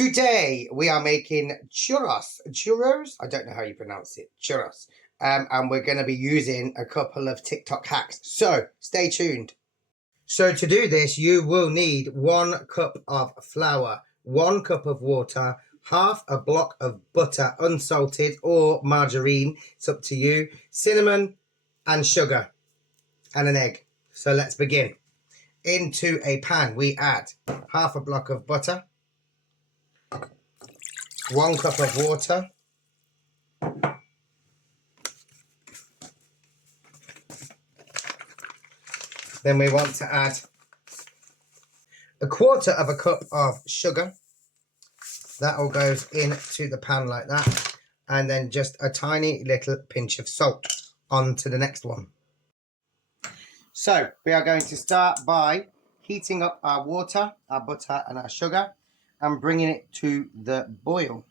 Today we are making churros. I don't know how you pronounce it. Churros. And we're going to be using a couple of TikTok hacks. So stay tuned. So to do this, you will need 1 cup of flour, 1 cup of water, half a block of butter, unsalted or margarine. It's up to you. Cinnamon and sugar and an egg. So let's begin. Into a pan, we add half a block of butter, 1 cup of water, then we want to add 1/4 cup of sugar. That all goes into the pan like that, and then just a tiny little pinch of salt. On to the next one. So we are going to start by heating up our water, our butter and our sugar and bringing it to the boil.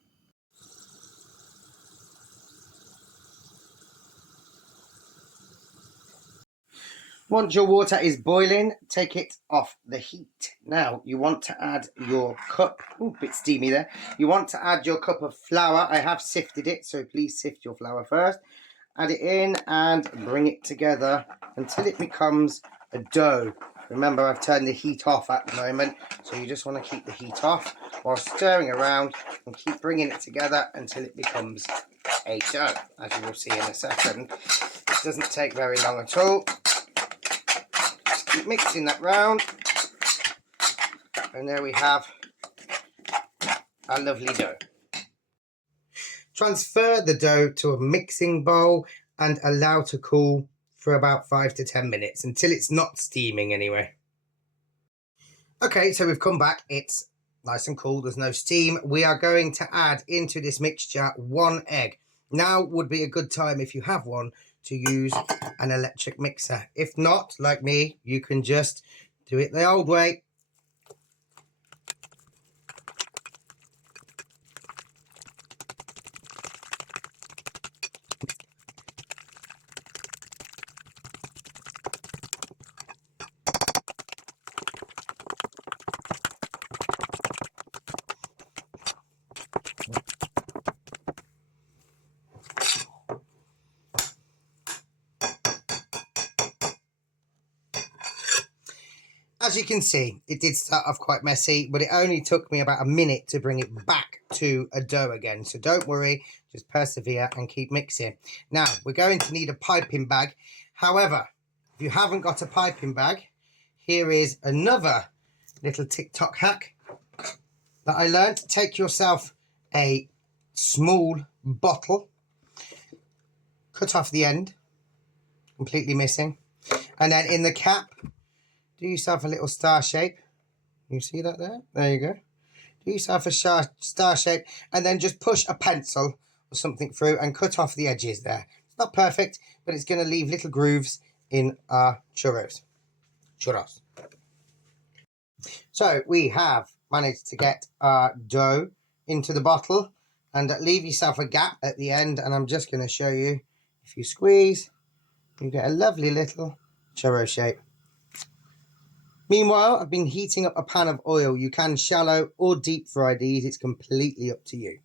Once your water is boiling, take it off the heat. Now you want to add your cup, a bit steamy there. You want to add your cup of flour. I have sifted it, so please sift your flour first. Add it in and bring it together until it becomes a dough. Remember, I've turned the heat off at the moment, so you just want to keep the heat off while stirring around and keep bringing it together until it becomes a dough, as you will see in a second. It doesn't take very long at all. Just keep mixing that round, and there we have our lovely dough. Transfer the dough to a mixing bowl and allow to cool for about 5 to 10 minutes until it's not steaming anyway. Okay, so we've come back. It's nice and cool. There's no steam. We are going to add into this mixture 1 egg. Now would be a good time, if you have one, to use an electric mixer. If not, like me, you can just do it the old way. As you can see, it did start off quite messy, but it only took me about a minute to bring it back to a dough again. So don't worry, just persevere and keep mixing. Now, we're going to need a piping bag. However, if you haven't got a piping bag, here is another little TikTok hack that I learned. Take yourself a small bottle, cut off the end, completely missing, and then in the cap, do yourself a little star shape. You see that there? There you go. Do yourself a star shape and then just push a pencil or something through and cut off the edges there. It's not perfect, but it's going to leave little grooves in our churros. So we have managed to get our dough into the bottle and leave yourself a gap at the end. And I'm just going to show you, if you squeeze, you get a lovely little churro shape. Meanwhile, I've been heating up a pan of oil. You can shallow or deep fry these. It's completely up to you.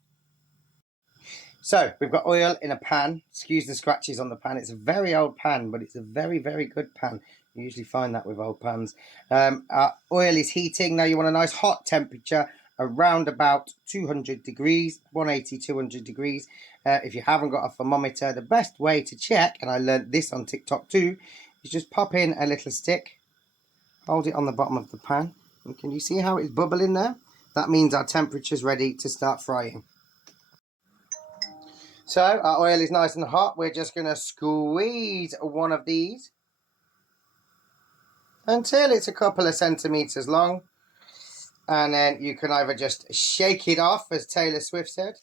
So we've got oil in a pan. Excuse the scratches on the pan. It's a very old pan, but it's a very, very good pan. You usually find that with old pans. Our oil is heating. Now you want a nice hot temperature around about 200 degrees, 180, 200 degrees. If you haven't got a thermometer, the best way to check, and I learned this on TikTok too, is just pop in a little stick. Hold it on the bottom of the pan. And can you see how it's bubbling there? That means our temperature is ready to start frying. So our oil is nice and hot. We're just going to squeeze one of these until it's a couple of centimeters long. And then you can either just shake it off, as Taylor Swift said,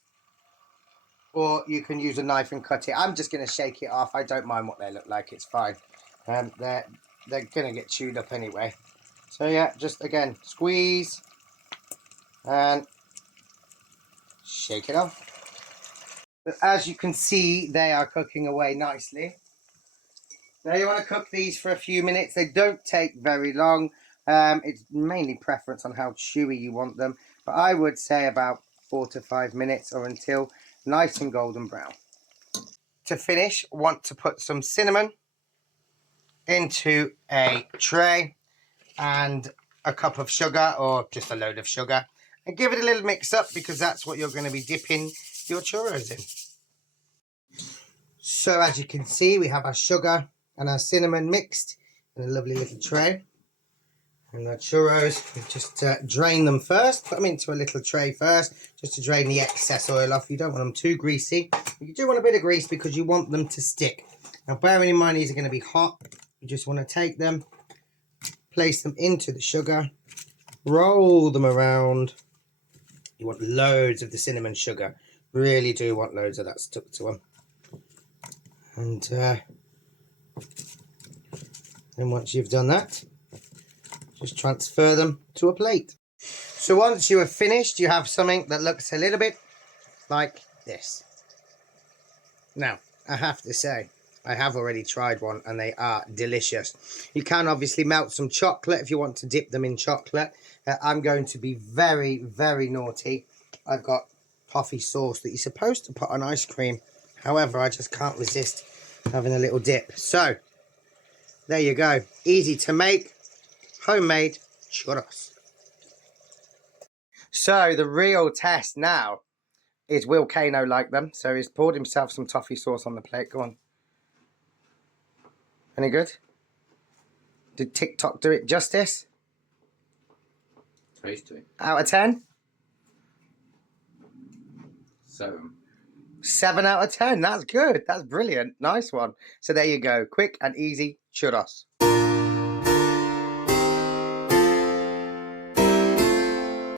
or you can use a knife and cut it. I'm just going to shake it off. I don't mind what they look like. It's fine. They're going to get chewed up anyway. So yeah, just again, squeeze and shake it off. But as you can see, they are cooking away nicely. Now you want to cook these for a few minutes. They don't take very long. It's mainly preference on how chewy you want them. but I would say about 4 to 5 minutes, or until nice and golden brown. To finish, want to put some cinnamon into a tray and a cup of sugar, or just a load of sugar, and give it a little mix up, because that's what you're going to be dipping your churros in. So as you can see, we have our sugar and our cinnamon mixed in a lovely little tray. And the churros, we just drain them first. Put them into a little tray first, just to drain the excess oil off. You don't want them too greasy. You do want a bit of grease because you want them to stick. Now, bearing in mind these are going to be hot, you just want to take them, place them into the sugar, roll them around. You want loads of the cinnamon sugar. Really do want loads of that stuck to them. And then once you've done that, just transfer them to a plate. So once you have finished, you have something that looks a little bit like this. Now, I have to say, I have already tried one and they are delicious. You can obviously melt some chocolate if you want to dip them in chocolate. I'm going to be very, very naughty. I've got toffee sauce that you're supposed to put on ice cream. However, I just can't resist having a little dip. So, there you go. Easy to make. Homemade churros. So the real test now is, will Kano like them? So he's poured himself some toffee sauce on the plate. Go on. Any good? Did TikTok do it justice? Tasty. Out of 10? 7. 7 out of 10. That's good. That's brilliant. Nice one. So there you go. Quick and easy churros.